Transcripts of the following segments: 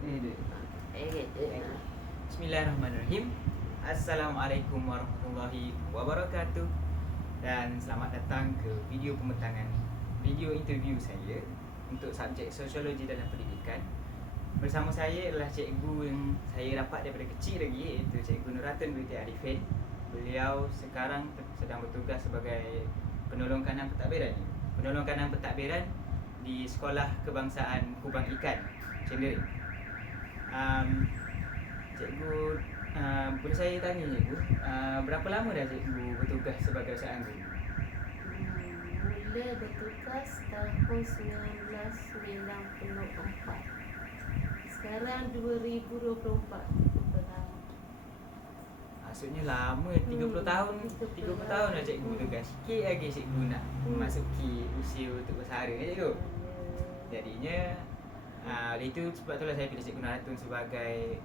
Bismillahirrahmanirrahim. Assalamualaikum warahmatullahi wabarakatuh. Dan selamat datang ke video interview saya untuk subjek sosiologi dalam pendidikan. Bersama saya adalah cikgu yang saya dapat daripada kecil lagi, iaitu Cikgu Nuratun binti Arifin. Beliau sekarang sedang bertugas sebagai penolong kanan pentadbiran di Sekolah Kebangsaan Kubang Ikan, Cenderi. Cikgu, boleh saya tanya cikgu, berapa lama dah cikgu bertugas sebagai seorang guru? Mula bertugas tahun 1994. Sekarang 2024. Maksudnya lama, 30 tahun. 30 tahun dah cikgu bertugas. Sikit lagi cikgu nak memasuki usia untuk bersara cikgu. Jadinya oleh itu sebab itulah saya pilih Cikgu Nuratun sebagai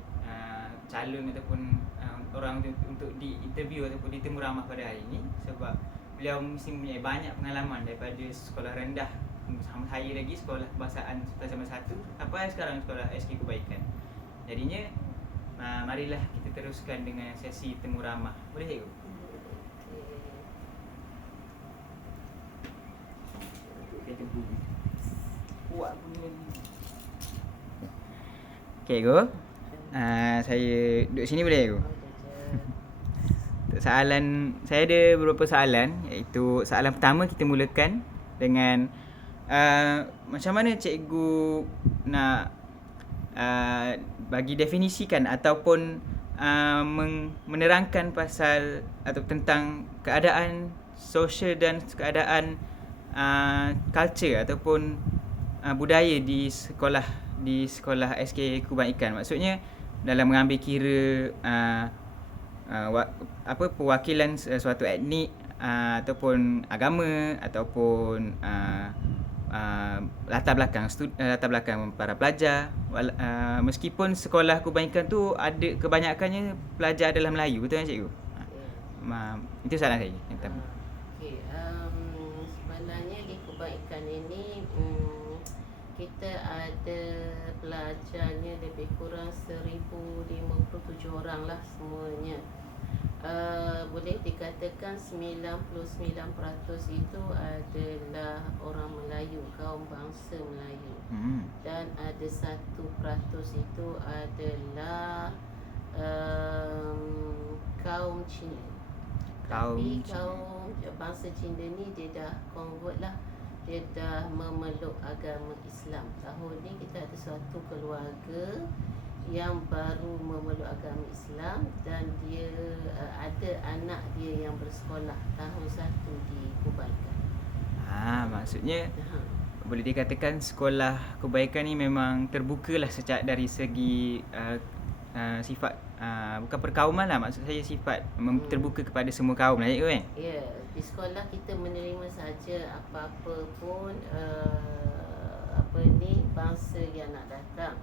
calon ataupun orang untuk diinterview ataupun ditemu ramah pada hari ini, sebab beliau mesti mempunyai banyak pengalaman daripada sekolah rendah sama saya lagi, sekolah kebangsaan sama 1 sampai sekarang sekolah SK Kebaikan. Jadinya marilah kita teruskan dengan sesi temu ramah. Boleh cikgu? Kuat punya ni. Okay, cikgu. Saya duduk sini boleh cikgu? Soalan saya ada beberapa soalan, iaitu soalan pertama kita mulakan dengan macam mana cikgu nak bagi definisikan ataupun menerangkan pasal atau tentang keadaan sosial dan keadaan culture ataupun budaya di sekolah SK Kubang Ikan. Maksudnya dalam mengambil kira perwakilan suatu etnik ataupun agama ataupun latar belakang para pelajar. Meskipun sekolah Kubang Ikan tu ada kebanyakannya pelajar adalah Melayu, betul tak cikgu? Itu soalan saya. Sebenarnya di Kubang Ikan ini kita ada pelajarnya lebih kurang 1057 orang lah semuanya. Boleh dikatakan 99% itu adalah orang Melayu, kaum bangsa Melayu. Dan ada 1% itu adalah kaum Cina. Tapi kaum bangsa Cina ni dia dah convert lah, dia dah memeluk agama Islam. Tahun ni kita ada suatu keluarga yang baru memeluk agama Islam dan dia ada anak dia yang bersekolah tahun 1 di Kebaikan. Maksudnya boleh dikatakan sekolah Kebaikan ni memang terbukalah dari segi sifat bukan perkauman lah, maksud saya sifat terbuka kepada semua kaum lah cikgu kan? Ya, di sekolah kita menerima saja apa-apa pun bangsa yang nak datang.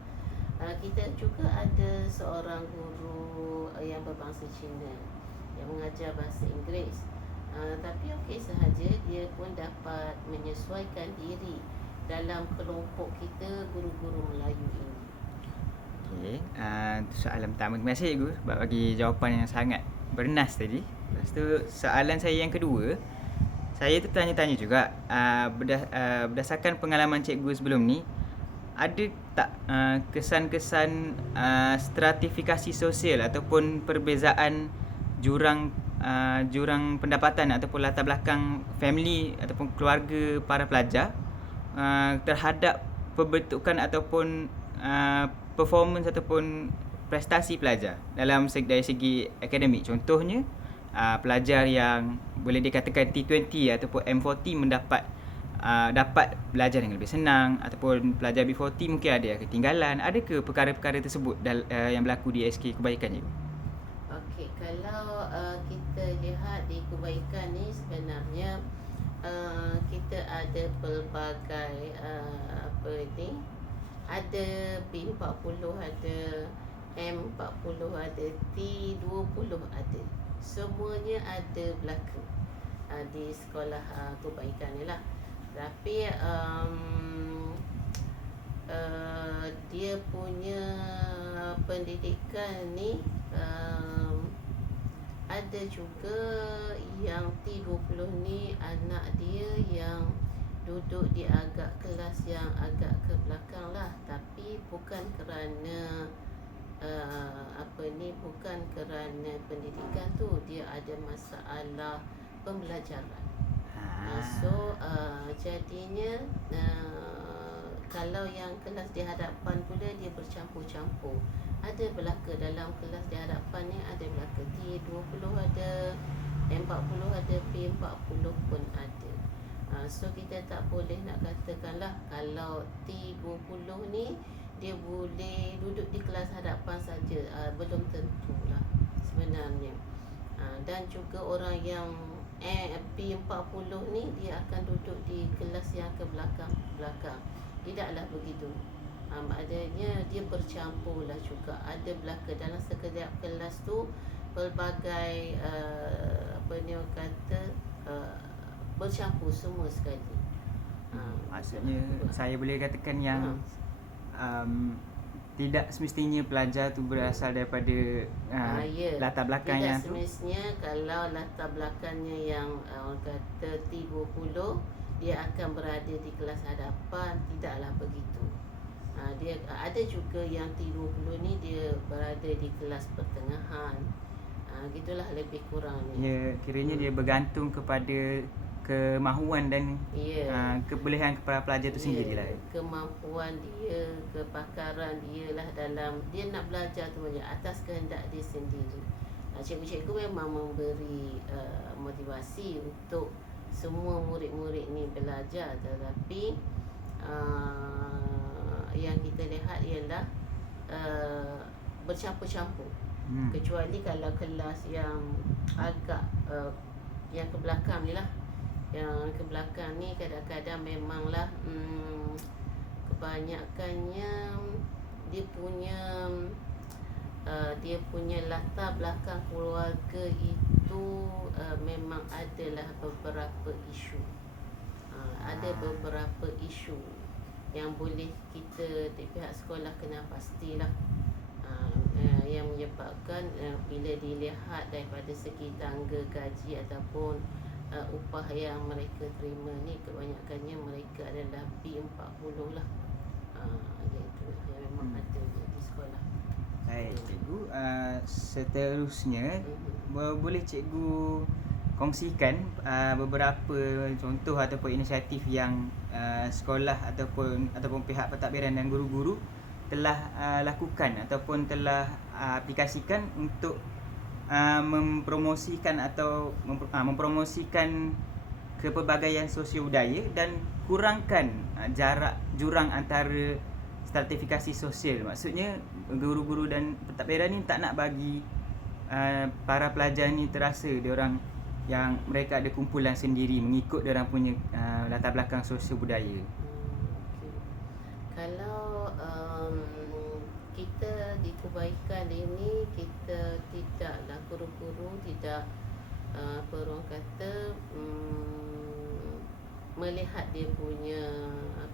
Kita juga ada seorang guru yang berbangsa Cina yang mengajar bahasa Inggeris. Tapi okey sahaja, dia pun dapat menyesuaikan diri dalam kelompok kita guru-guru Melayu ini. Okey, soalan pertama. Terima kasih cikgu sebab bagi jawapan yang sangat bernas tadi. Lepas tu soalan saya yang kedua, saya tertanya-tanya juga berdasarkan pengalaman cikgu sebelum ni, ada tak kesan-kesan stratifikasi sosial ataupun perbezaan jurang pendapatan ataupun latar belakang family ataupun keluarga para pelajar terhadap pembentukan ataupun performance ataupun prestasi pelajar dari segi akademik? Contohnya pelajar yang boleh dikatakan T20 ataupun M40 dapat belajar dengan lebih senang, ataupun pelajar B40 mungkin ada yang ketinggalan. Adakah perkara-perkara tersebut yang berlaku di SK Kebaikan ni? Okey, kalau kita lihat di Kebaikan ni sebenarnya kita ada pelbagai ada B40, ada M40, ada T20 ada. Semuanya ada berlaku di sekolah Kebaikan ni lah. Tapi dia punya pendidikan ni ada juga yang T20 ni anak dia yang duduk di agak kelas yang agak ke belakang lah, tapi bukan kerana bukan kerana pendidikan tu, dia ada masalah pembelajaran. So jadinya kalau yang kelas di hadapan pula dia bercampur-campur. Ada belaka dalam kelas di hadapan ni, ada belaka T20 ada, M40 ada, P40 pun ada. So kita tak boleh nak katakanlah kalau T20 ni dia boleh duduk di kelas hadapan saja, belum tentulah sebenarnya. Dan juga orang yang P40 ni dia akan duduk di kelas yang ke belakang. Tidaklah begitu. Maknanya dia bercampur lah juga. Ada belaka dalam sekejap kelas tu pelbagai bercampur semua sekali. Maksudnya saya boleh katakan yang tidak semestinya pelajar tu berasal daripada latar belakang tidak yang tu. Tidak semestinya kalau latar belakangnya yang orang kata T20 dia akan berada di kelas hadapan. Tidaklah begitu. Dia ada juga yang T20 ni dia berada di kelas pertengahan. Gitulah lebih kurangnya. Ya, kiranya dia bergantung kepada kemahuan dan kebolehan kepada pelajar tu sendirilah. Kemampuan dia, kepakaran dia lah dalam dia nak belajar tu atas kehendak dia sendiri. Cikgu-cikgu memang memberi motivasi untuk semua murid-murid ni belajar, tetapi yang kita lihat ialah bercampur-campur. Kecuali kalau kelas yang agak yang ke belakang ni lah. Yang ke belakang ni kadang-kadang memanglah kebanyakannya dia punya latar belakang keluarga itu memang adalah beberapa isu. Ada beberapa isu yang boleh kita di pihak sekolah kena pastilah, yang menyebabkan bila dilihat daripada segi tangga gaji ataupun upah yang mereka terima ni, kebanyakannya mereka adalah B40 lah. Iaitu yang memang ada di sekolah. Baik cikgu, seterusnya boleh cikgu kongsikan beberapa contoh ataupun inisiatif yang sekolah ataupun pihak pentadbiran dan guru-guru telah lakukan ataupun telah aplikasikan untuk mempromosikan kepelbagaian sosio budaya dan kurangkan jarak jurang antara stratifikasi sosial. Maksudnya guru-guru dan pentadbiran ni tak nak bagi para pelajar ni terasa diorang yang mereka ada kumpulan sendiri mengikut diorang punya latar belakang sosio budaya. Kalau kita di kebaikan ini, kita tidaklah guru-guru tidak orang kata melihat dia punya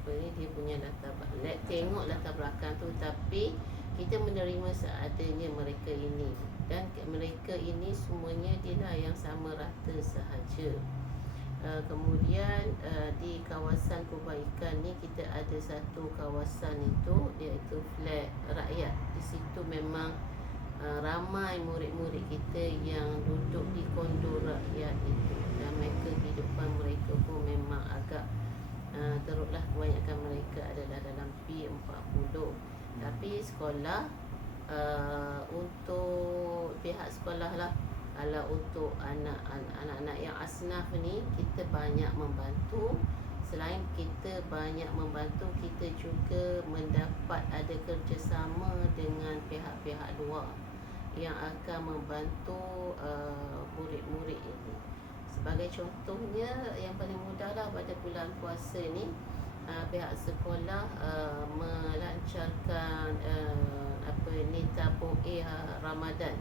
dia punya latar belakang, tengok latar belakang tu, tapi kita menerima seadanya mereka ini, dan mereka ini semuanya dia yang sama rata sahaja. Kemudian di kawasan kebaikan ni kita ada satu kawasan itu iaitu flat rakyat. Di situ memang ramai murid-murid kita yang duduk di kondo rakyat itu, dan mereka kehidupan mereka pun memang agak teruklah, kebanyakan mereka adalah dalam P40. Tapi sekolah untuk pihak sekolah lah, kalau untuk anak-anak yang asnaf ni kita banyak membantu. Selain kita banyak membantu, kita juga mendapat ada kerjasama dengan pihak-pihak luar yang akan membantu murid-murid ini. Sebagai contohnya, yang paling mudah lah pada bulan puasa ni, pihak sekolah melancarkan tabung Ramadan,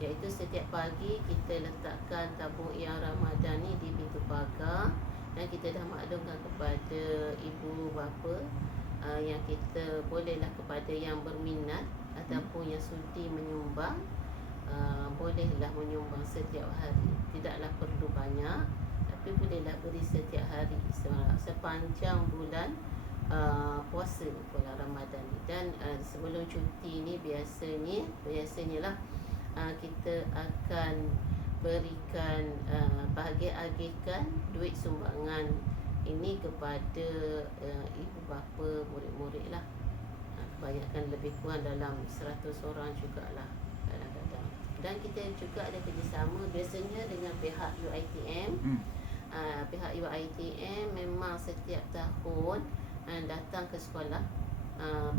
iaitu setiap pagi kita letakkan tabung Ramadan ni di pintu pagar, dan kita dah maklumkan kepada ibu bapa yang kita bolehlah kepada yang berminat ataupun yang sudi menyumbang, bolehlah menyumbang setiap hari. Tidaklah perlu banyak, tapi bolehlah beri setiap hari sepanjang bulan puasa, bulan Ramadan ni. Dan sebelum cuti ni biasanya lah kita akan berikan bahagi-agihkan duit sumbangan ini kepada ibu bapa murid-murid lah. Kebanyakan lebih kurang dalam 100 orang jugalah kadang-kadang. Dan kita juga ada kerjasama biasanya dengan pihak UiTM. Pihak UiTM memang setiap tahun datang ke sekolah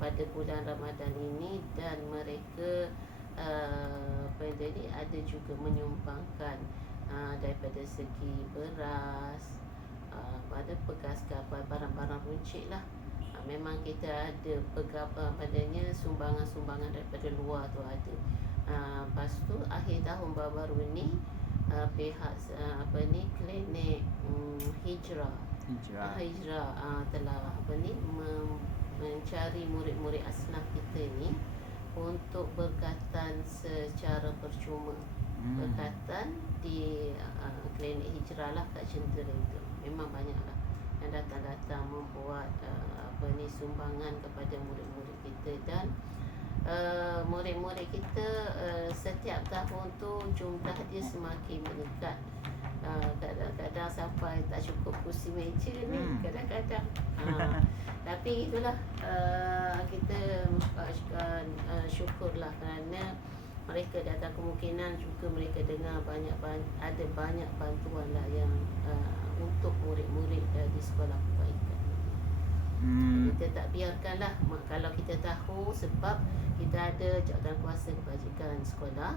pada bulan Ramadan ini, dan mereka jadi ada juga menyumbangkan daripada segi beras, pada barang-barang runcit lah. Memang kita ada padanya sumbangan-sumbangan daripada luar tu ada. Lepas tu akhir tahun baru-baru ni pihak klinik Hijrah telah mencari murid-murid asnaf kita ni untuk berkatan secara percuma. Berkatan di klinik Hijrah lah kat Cendera tu. Memang banyak lah yang datang-datang membuat sumbangan kepada murid-murid kita. Dan murid-murid kita setiap tahun tu jumlah dia semakin meningkat. Kadang-kadang sampai tak cukup kursi meja ni kadang-kadang. Tapi itulah, kita syukurlah kerana mereka datang, kemungkinan juga mereka dengar ada banyak bantuan lah yang untuk murid-murid di sekolah kebaikan. Kita tak biarkanlah, kalau kita tahu, sebab kita ada jawatankuasa kebajikan sekolah,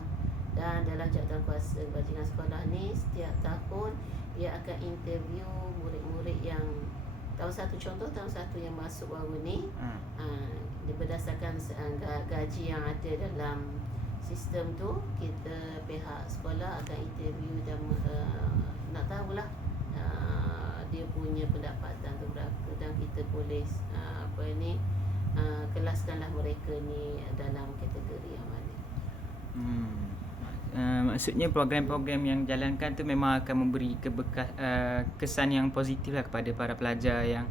dan dalam jawatankuasa kebajikan sekolah ni setiap tahun dia akan interview murid-murid yang tahun 1, contoh tahun 1 yang masuk baru ni, berdasarkan gaji yang ada dalam sistem tu, kita pihak sekolah akan interview dan nak tahulah dia punya pendapatan tu berapa, dan kita boleh kelaskanlah mereka ni dalam kategori yang mana. Maksudnya program-program yang jalankan tu memang akan memberi kesan yang positif lah kepada para pelajar yang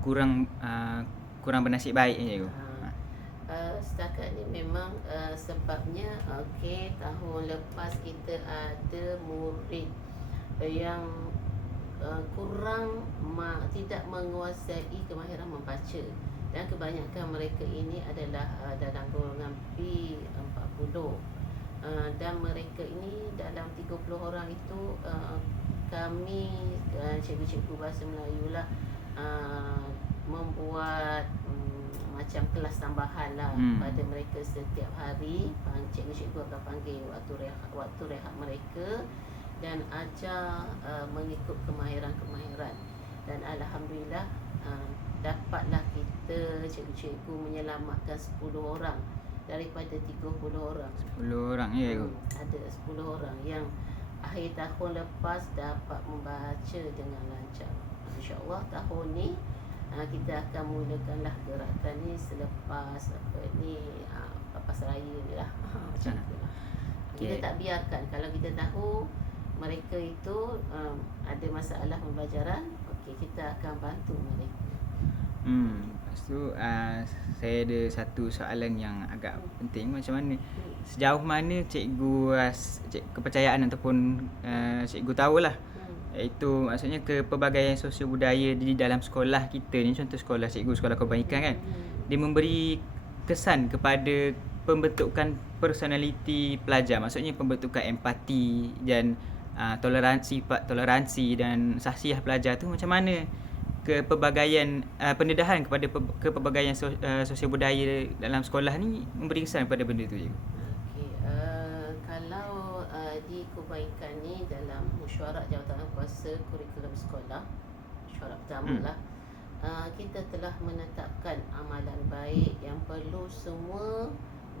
kurang bernasib baik je. Setakat ni memang sebabnya tahun lepas kita ada murid yang kurang tidak menguasai kemahiran membaca, dan kebanyakan mereka ini adalah dalam golongan B40, dan mereka ini dalam 30 orang itu kami cikgu-cikgu bahasa Melayu lah membuat macam kelas tambahan lah pada mereka setiap hari. Cikgu-cikgu akan panggil waktu rehat mereka dan ajar mengikut kemahiran-kemahiran. Dan alhamdulillah dapatlah kita cikgu-cikgu menyelamatkan 10 orang daripada 30 orang. 10 orang ya. Ada 10 orang yang akhir tahun lepas dapat membaca dengan lancar. InsyaAllah tahun ni kita akan mulakanlah gerakan ni selepas lepas raya ni lah. Macam tu lah. Kita tak biarkan. Kalau kita tahu mereka itu ada masalah pembelajaran, kita akan bantu mereka. Lepas tu saya ada satu soalan yang agak penting. Macam mana, sejauh mana cikgu kepercayaan ataupun cikgu tahulah, iaitu maksudnya kepelbagaian sosial budaya di dalam sekolah kita ni, contoh sekolah cikgu, sekolah kebaikan kan, dia memberi kesan kepada pembentukan personaliti pelajar, maksudnya pembentukan empati dan toleransi dan sahsiah pelajar tu. Macam mana kepelbagaian pendedahan kepada kepelbagaian sosial budaya dalam sekolah ni memberi kesan kepada benda tu je? Kalau di kebaikan ni dalam mesyuarat jawatankuasa kurikulum sekolah, mesyuarat pertama lah, kita telah menetapkan amalan baik yang perlu semua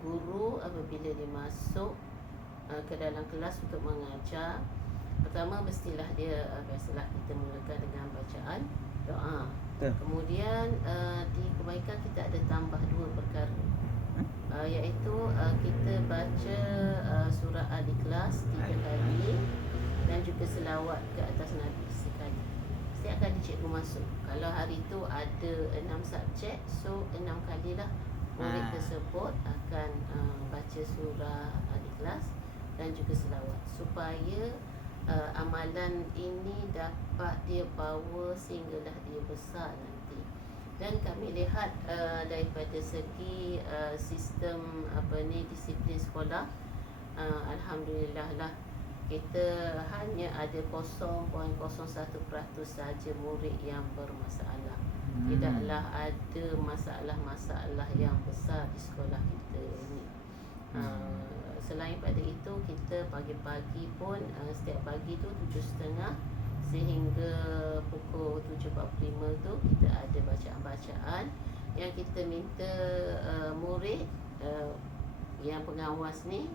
guru apabila dia masuk ke dalam kelas untuk mengajar. Pertama, mestilah dia biasalah kita mulakan dengan bacaan doa. Betul. Kemudian di kebaikan kita ada tambah 2 perkara, iaitu kita baca surah Al-Ikhlas 3 kali dan juga selawat ke atas Nabi sekali. Setiap kali cikgu masuk, kalau hari tu ada 6 subjek, so 6 kalilah murid tersebut akan baca surah Al-Ikhlas dan juga selawat, supaya amalan ini dapat dia bawa sehinggalah dia besar nanti. Dan kami lihat daripada segi sistem disiplin sekolah, alhamdulillah lah, kita hanya ada 0.01% saja murid yang bermasalah. Tidaklah ada masalah-masalah yang besar di sekolah kita ini. Selain pada itu, kita pagi-pagi pun setiap pagi tu 7.30 sehingga pukul 7.45 tu kita ada bacaan-bacaan yang kita minta murid yang pengawas ni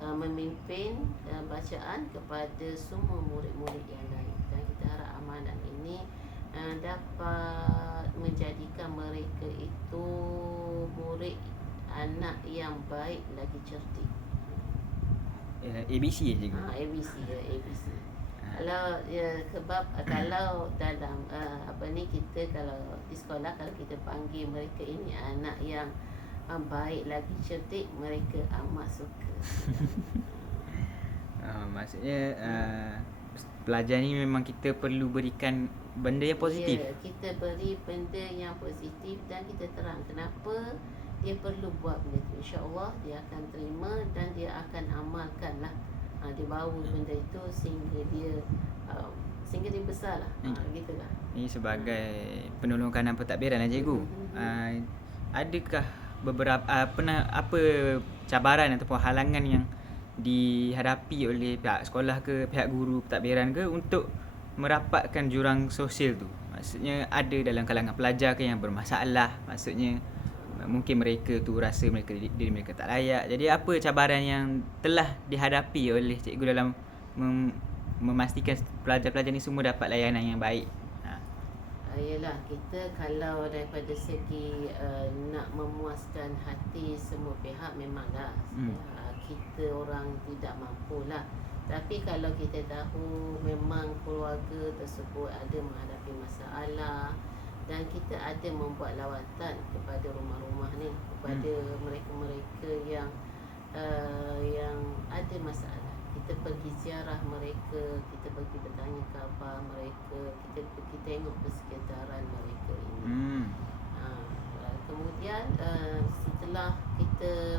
memimpin bacaan kepada semua murid-murid yang lain. Dan kita harap amalan ini dapat menjadikan mereka itu murid anak yang baik lagi cerdik. ABC je cikgu. ABC ya, ABC. Kalau sebab kalau dalam kita kalau di sekolah, kalau kita panggil mereka ini anak yang baik lagi cerdik, mereka amat suka. Maksudnya pelajar ni memang kita perlu berikan benda yang positif. Ya, kita beri benda yang positif dan kita terang kenapa dia perlu buat benda tu. InsyaAllah dia akan terima dan dia akan amalkan lah. Dia bawa benda itu sehingga dia besar lah. Gitulah. Ini sebagai penolong kanan pentadbiran lah cikgu. Adakah beberapa apa cabaran ataupun halangan yang dihadapi oleh pihak sekolah ke, pihak guru pentadbiran ke untuk merapatkan jurang sosial tu? Maksudnya ada dalam kalangan pelajar ke yang bermasalah, maksudnya mungkin mereka tu rasa diri mereka tak layak. Jadi apa cabaran yang telah dihadapi oleh cikgu dalam memastikan pelajar-pelajar ni semua dapat layanan yang baik? Yalah, kita kalau daripada segi nak memuaskan hati semua pihak, memanglah kita orang tidak mampulah. Tapi kalau kita tahu memang keluarga tersebut ada menghadapi masalah dan kita ada membuat lawatan kepada rumah-rumah ni, kepada mereka-mereka yang ada masalah, kita pergi ziarah mereka, kita pergi bertanya khabar mereka, kita pergi tengok persekitaran mereka ini. Kemudian setelah kita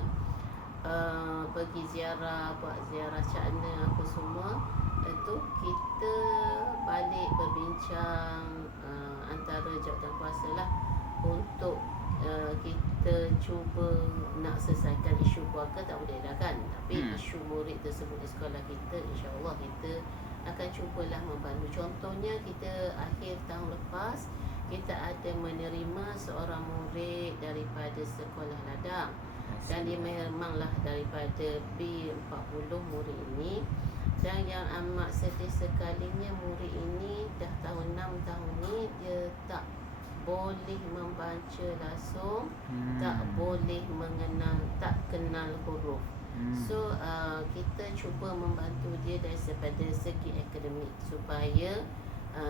pergi ziarah, buat ziarah cakna apa semua, itu kita balik berbincang antara jawatan kuasa lah untuk kita cuba nak selesaikan isu keluarga. Tak boleh dah kan, tapi isu murid tersebut di sekolah kita, insyaAllah kita akan cubalah membantu. Contohnya kita akhir tahun lepas kita ada menerima seorang murid daripada sekolah ladang, dan dia memanglah daripada B40 murid ini. Dan yang amat sedih sekalinya, murid ini dah tahun 6 tahun ni dia tak boleh membaca langsung, tak boleh mengenal, tak kenal huruf. So kita cuba membantu dia daripada segi akademik supaya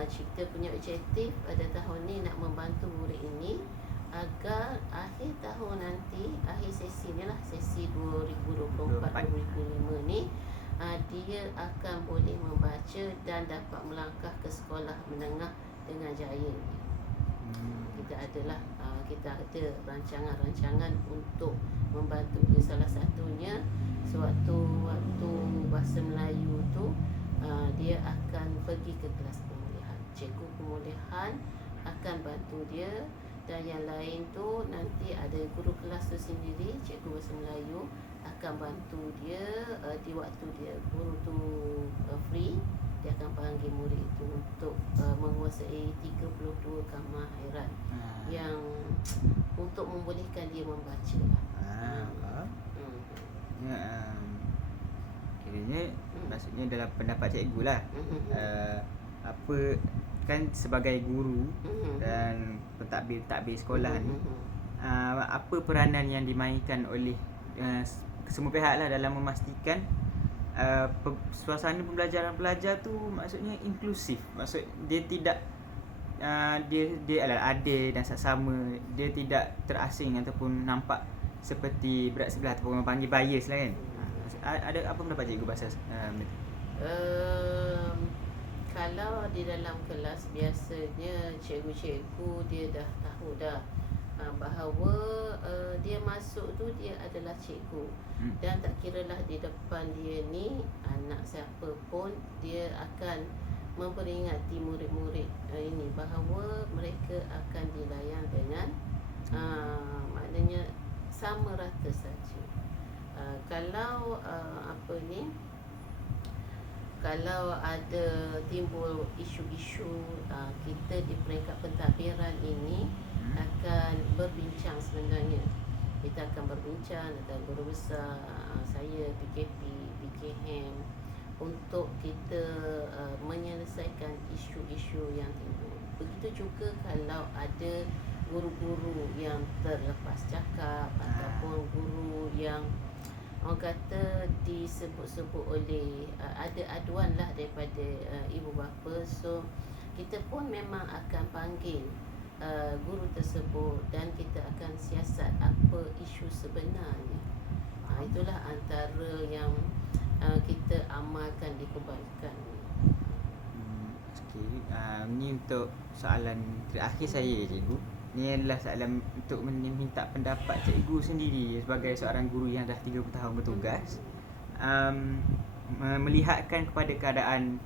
kita punya objektif pada tahun ni nak membantu murid ini agar akhir tahun nanti, akhir sesi ni lah, sesi 2024-2025 ni, dia akan boleh membaca dan dapat melangkah ke sekolah menengah dengan jaya. Kita adalah kita ada rancangan-rancangan untuk membantu dia. Salah satunya waktu bahasa Melayu tu dia akan pergi ke kelas pemulihan. Cikgu pemulihan akan bantu dia, dan yang lain tu nanti ada guru kelas tu sendiri, cikgu bahasa Melayu akan bantu dia di waktu dia guru tu free, dia akan panggil murid itu untuk menguasai 32 kemahiran yang untuk membolehkan dia membaca lah. Kiranya maksudnya dalam pendapat cikgu lah, apa kan sebagai guru dan pentadbir sekolah ni, apa peranan yang dimainkan oleh semua pihak lah dalam memastikan suasana pembelajaran pelajar tu maksudnya inklusif. Maksud dia tidak dia adalah adil dan saksama, dia tidak terasing ataupun nampak seperti berat sebelah ataupun orang panggil bias lah kan. Ada apa pendapat cikgu pasal benda tu? Kalau di dalam kelas biasanya cikgu-cikgu dia dah tahu dah bahawa dia masuk tu dia adalah cikgu, dan tak kiralah di depan dia ni anak siapa pun, dia akan memperingati murid-murid ini bahawa mereka akan dilayan dengan maknanya sama rata saja. Kalau kalau ada timbul isu-isu, kita di peringkat pentadbiran ini akan berbincang sebenarnya. Kita akan berbincang dengan guru besar, saya, PKP, PKM, untuk kita menyelesaikan isu-isu yang timbul. Begitu juga kalau ada guru-guru yang terlepas cakap ataupun guru yang orang kata disebut-sebut oleh ada aduan lah daripada ibu bapa. So kita pun memang akan panggil guru tersebut dan kita akan siasat apa isu sebenarnya. Itulah antara yang kita amalkan di kebaikan. Ni untuk soalan terakhir saya, cikgu. Ni adalah soalan untuk meminta pendapat cikgu sendiri sebagai seorang guru yang dah 30 tahun bertugas, melihatkan kepada keadaan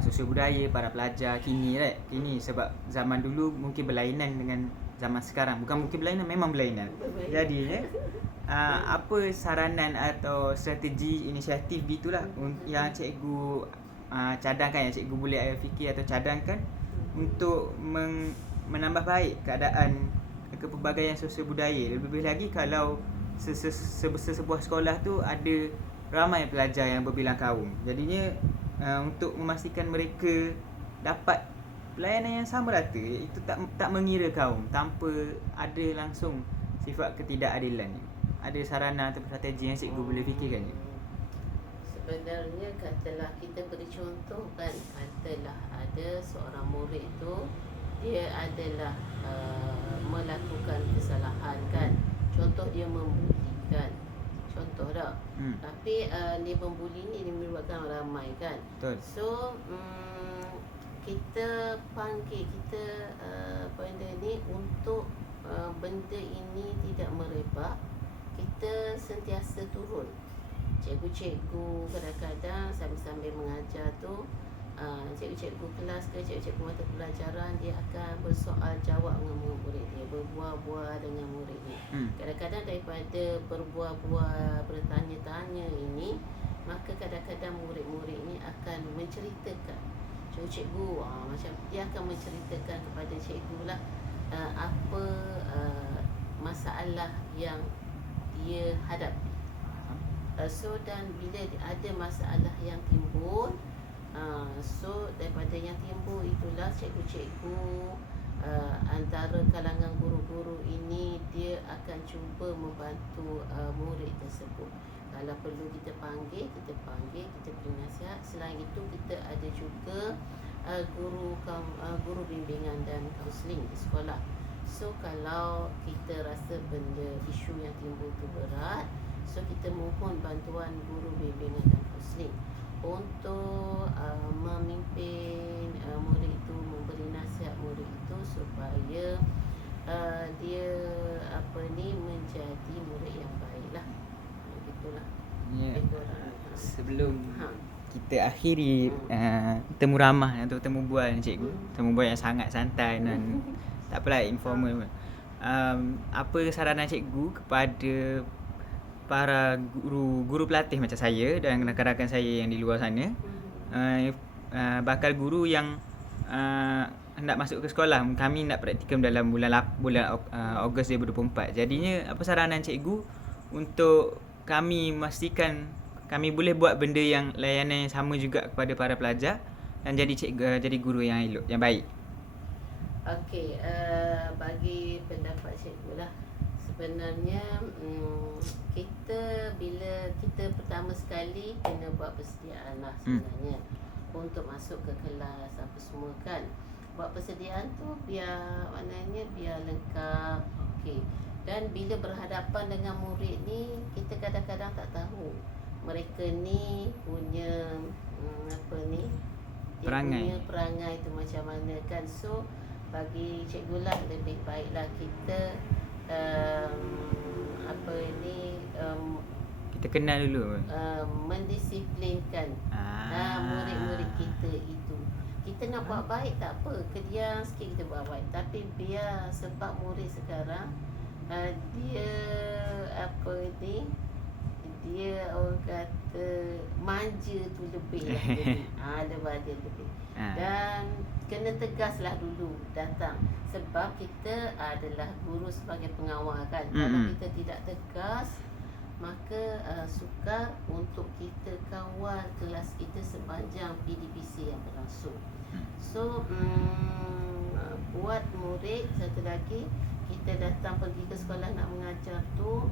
sosial budaya para pelajar kini, right? Kini sebab zaman dulu mungkin berlainan dengan zaman sekarang. Bukan mungkin berlainan, memang berlainan. Jadi apa saranan atau strategi inisiatif gitulah yang cikgu cadangkan, yang cikgu boleh fikir atau cadangkan untuk menambah baik keadaan kepelbagaian sosial budaya. Lebih lagi kalau sebuah sekolah tu ada ramai pelajar yang berbilang kaum. Jadinya untuk memastikan mereka dapat pelayanan yang sama rata, itu tak mengira kaum, tanpa ada langsung sifat ketidakadilan. Ada sarana atau strategi yang cikgu boleh fikirkan je? Sebenarnya katalah kita beri contoh kan, katalah ada seorang murid tu dia adalah melakukan kesalahan kan. Contoh dia membulikan, contoh tak. Tapi dia membuli ni dia melibatkan orang ramai kan. Betul. So kita panggil, kita benda ni untuk benda ini tidak merebak, kita sentiasa turun. Cikgu-cikgu kadang-kadang sambil mengajar tu, cikgu-cikgu kelas ke cikgu-cikgu mata pelajaran, dia akan bersoal jawab dengan murid dia, berbual-bual dengan murid dia. Kadang-kadang daripada berbual-bual, bertanya-tanya ini, maka kadang-kadang murid-murid ini akan menceritakan cikgu, macam dia akan menceritakan kepada cikgu lah apa masalah yang dia hadapi. So dan bila ada masalah yang timbul, so daripada yang timbul itulah cikgu-cikgu antara kalangan guru-guru ini dia akan cuba membantu murid tersebut. Kalau perlu kita panggil, kita beri nasihat. Selain itu kita ada juga guru bimbingan dan kaunseling di sekolah. So kalau kita rasa benda isu yang timbul tu berat, so kita mohon bantuan guru bimbingan dan kaunseling untuk memimpin murid itu, memberi nasihat murid itu supaya dia menjadi murid yang baiklah. Begitulah. Sebelum kita akhiri temu ramah atau temu bual cikgu, temu bual yang sangat santai dan tak apalah, informal. Apa saranan cikgu kepada para guru pelatih macam saya dan rakan-rakan saya yang di luar sana, bakal guru yang hendak masuk ke sekolah? Kami nak praktikum dalam bulan Ogos 2024. Jadinya apa saranan cikgu untuk kami memastikan kami boleh buat benda yang layanan yang sama juga kepada para pelajar, dan jadi cikgu, jadi guru yang elok, yang baik? Okey, bagi pendapat cikgu lah, sebenarnya kita bila kita pertama sekali kena buat persediaan lah sebenarnya untuk masuk ke kelas apa semua kan. Buat persediaan tu biar maknanya biar lengkap. Okey. Dan bila berhadapan dengan murid ni, kita kadang-kadang tak tahu mereka ni punya apa ni, dia Perangai. punya perangai tu macam mana kan. So bagi cikgu lah lebih baiklah kita apa ni Kita kenal dulu. mendisiplinkan murid-murid kita itu. Kita nak buat baik tak apa, kediam sikit kita buat baik, tapi biar sebab murid sekarang dia apa ni, dia orang kata manja tu lebih lah jadi. Daripada lebih. Dan kena tegaslah dulu datang, sebab kita adalah guru sebagai pengawal kan. Kalau kita tidak tegas, maka sukar untuk kita kawal kelas kita sepanjang PDPC yang berlangsung. So buat murid, satu lagi, kita datang pergi ke sekolah nak mengajar tu,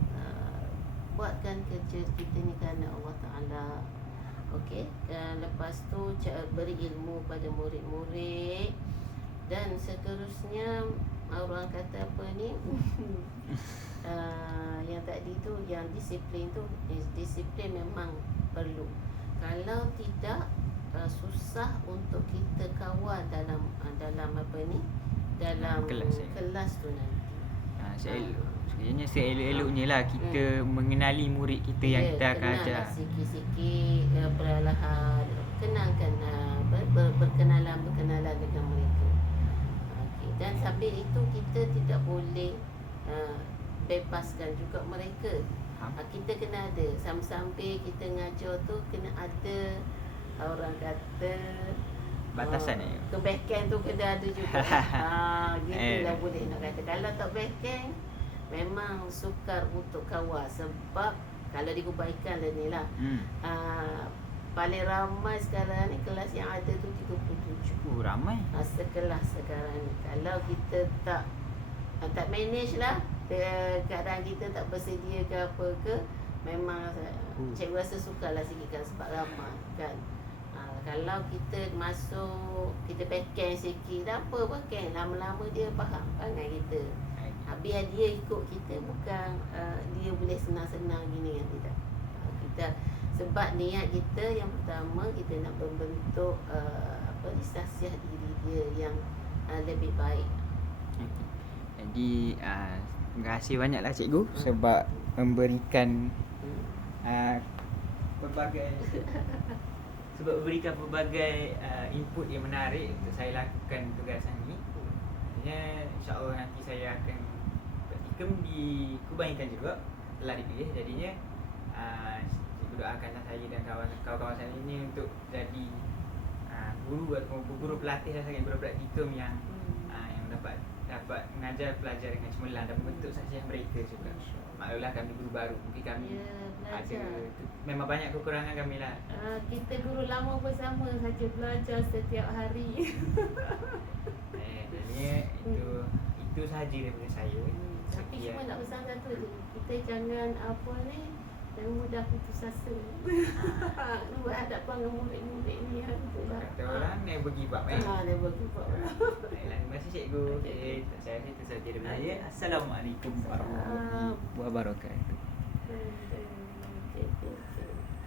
buatkan kerja kita ni kerana Allah Ta'ala. Okey, lepas tu beri ilmu pada murid-murid. Dan seterusnya, orang kata apa ni yang tadi tu, yang disiplin tu, disiplin memang perlu. Kalau tidak, susah untuk kita kawal dalam apa ni, dalam kelas tu nanti. Sebenarnya seelok-eloknya lah kita mengenali murid kita yang kita akan ajar. Sikit-sikit perlahan kenalkan, berkenalan dengan mereka. Okay. Dan sambil itu kita tidak boleh bebaskan juga mereka. Kita kena ada sambil kita ngajar tu, kena ada orang kata batasan ke backhand tu kena ada juga. Gitulah boleh nak kata. Kalau tak backhand, memang sukar untuk kawal. Sebab kalau dikubaikan lah ni lah, paling ramai sekarang ni kelas yang ada tu 37. Ramai. Sekelas sekarang ni. Kalau kita tak manage lah, keadaan kita tak bersedia ke apa ke, memang cikgu rasa sukarlah sikitkan sebab ramai kan. Kalau kita masuk, kita backhand sikit, tak apa backhand, lama-lama dia faham perangai kita. Biar dia ikut kita, bukan dia boleh senang-senang gini kan, tidak. Kita sebab niat kita yang pertama, kita nak membentuk stasiah diri dia yang lebih baik. Jadi terima kasih banyaklah cikgu sebab memberikan berbagai input yang menarik untuk saya lakukan tugasan ini. InsyaAllah nanti saya akan praktikum di Kubangan juga, telah dipilih. Jadinya cikgu doakanlah saya dan kawan-kawan saya ini untuk jadi guru atau guru pelatih dan guru praktikum yang dapat mengajar pelajar dengan cemerlang dan membentuk sasiah mereka juga. Maklumlah kami guru baru, mungkin kami ada memang banyak kekurangan kami lah. Kita guru lama pun sama saja, belajar setiap hari. Jadinya itu sahaja daripada saya. Tapi cuma nak pesan satu je, kita jangan jangan mudah putus asa. Berhadapan dengan murid-murid ni, kata orang never give up. Never give up. Terima kasih cikgu. Saya rasa itu sahaja daripada saya. Assalamualaikum warahmatullahi wabarakatuh.